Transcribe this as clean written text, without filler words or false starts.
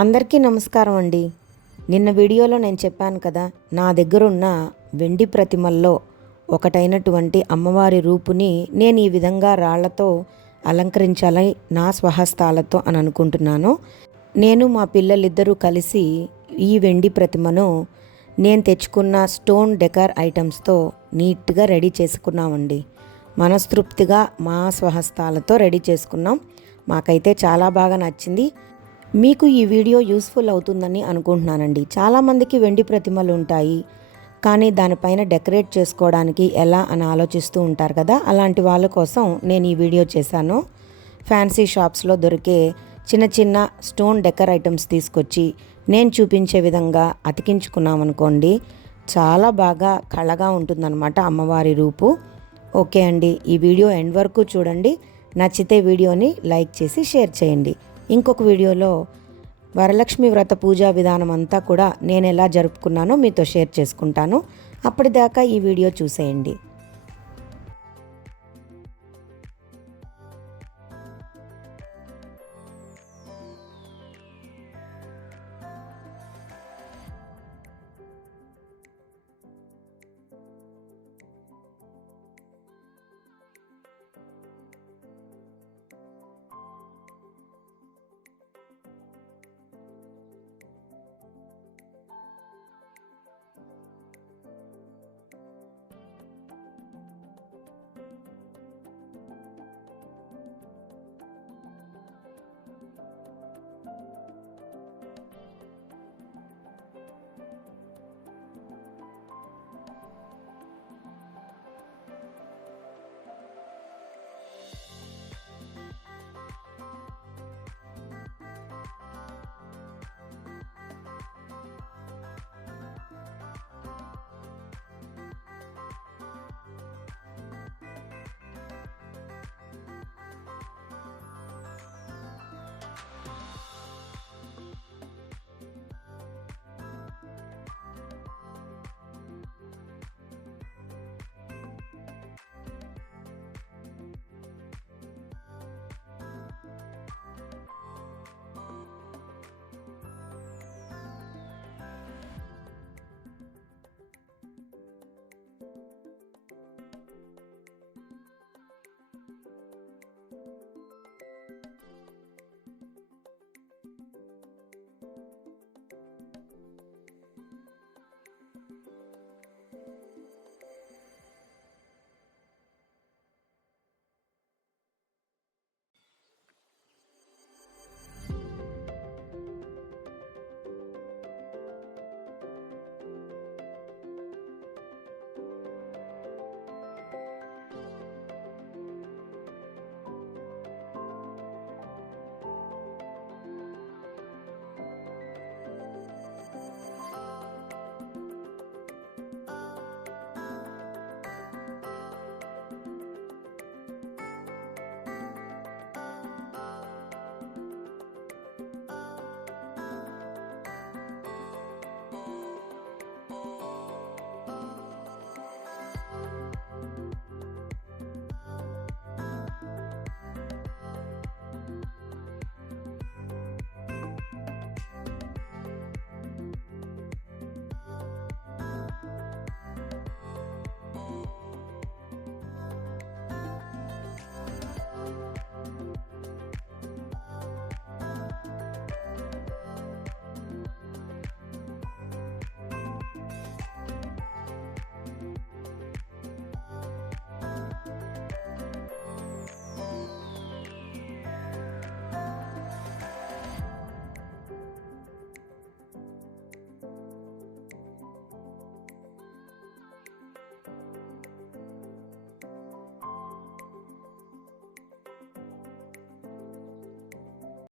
అందరికీ నమస్కారం అండి. నిన్న వీడియోలో నేను చెప్పాను కదా, నా దగ్గరున్న వెండి ప్రతిమల్లో ఒకటైనటువంటి అమ్మవారి రూపుని నేను ఈ విధంగా రాళ్లతో అలంకరించాలని నా స్వహస్తాలతో అని అనుకుంటున్నాను. నేను మా పిల్లలిద్దరూ కలిసి ఈ వెండి ప్రతిమను నేను తెచ్చుకున్న స్టోన్ డెకర్ ఐటమ్స్తో నీట్గా రెడీ చేసుకున్నామండి. మనస్తృప్తిగా మా స్వహస్తాలతో రెడీ చేసుకున్నాం. మాకైతే చాలా బాగా నచ్చింది. మీకు ఈ వీడియో యూస్ఫుల్ అవుతుందని అనుకుంటున్నానండి. చాలామందికి వెండి ప్రతిమలు ఉంటాయి, కానీ దానిపైన డెకరేట్ చేసుకోవడానికి ఎలా అని ఆలోచిస్తూ ఉంటారు కదా, అలాంటి వాళ్ళ కోసం నేను ఈ వీడియో చేశాను. ఫ్యాన్సీ షాప్స్లో దొరికే చిన్న చిన్న స్టోన్ డెకర్ ఐటమ్స్ తీసుకొచ్చి నేను చూపించే విధంగా అతికించుకున్నామనుకోండి, చాలా బాగా కళగా ఉంటుందన్నమాట అమ్మవారి రూపు. ఓకే అండి, ఈ వీడియో ఎండ్ వరకు చూడండి. నచ్చితే వీడియోని లైక్ చేసి షేర్ చేయండి. ఇంకొక వీడియోలో వరలక్ష్మి వ్రత పూజా విధానం అంతా కూడా నేను ఎలా జరుపుకున్నానో మీతో షేర్ చేసుకుంటాను. అప్పటిదాకా ఈ వీడియో చూసేయండి.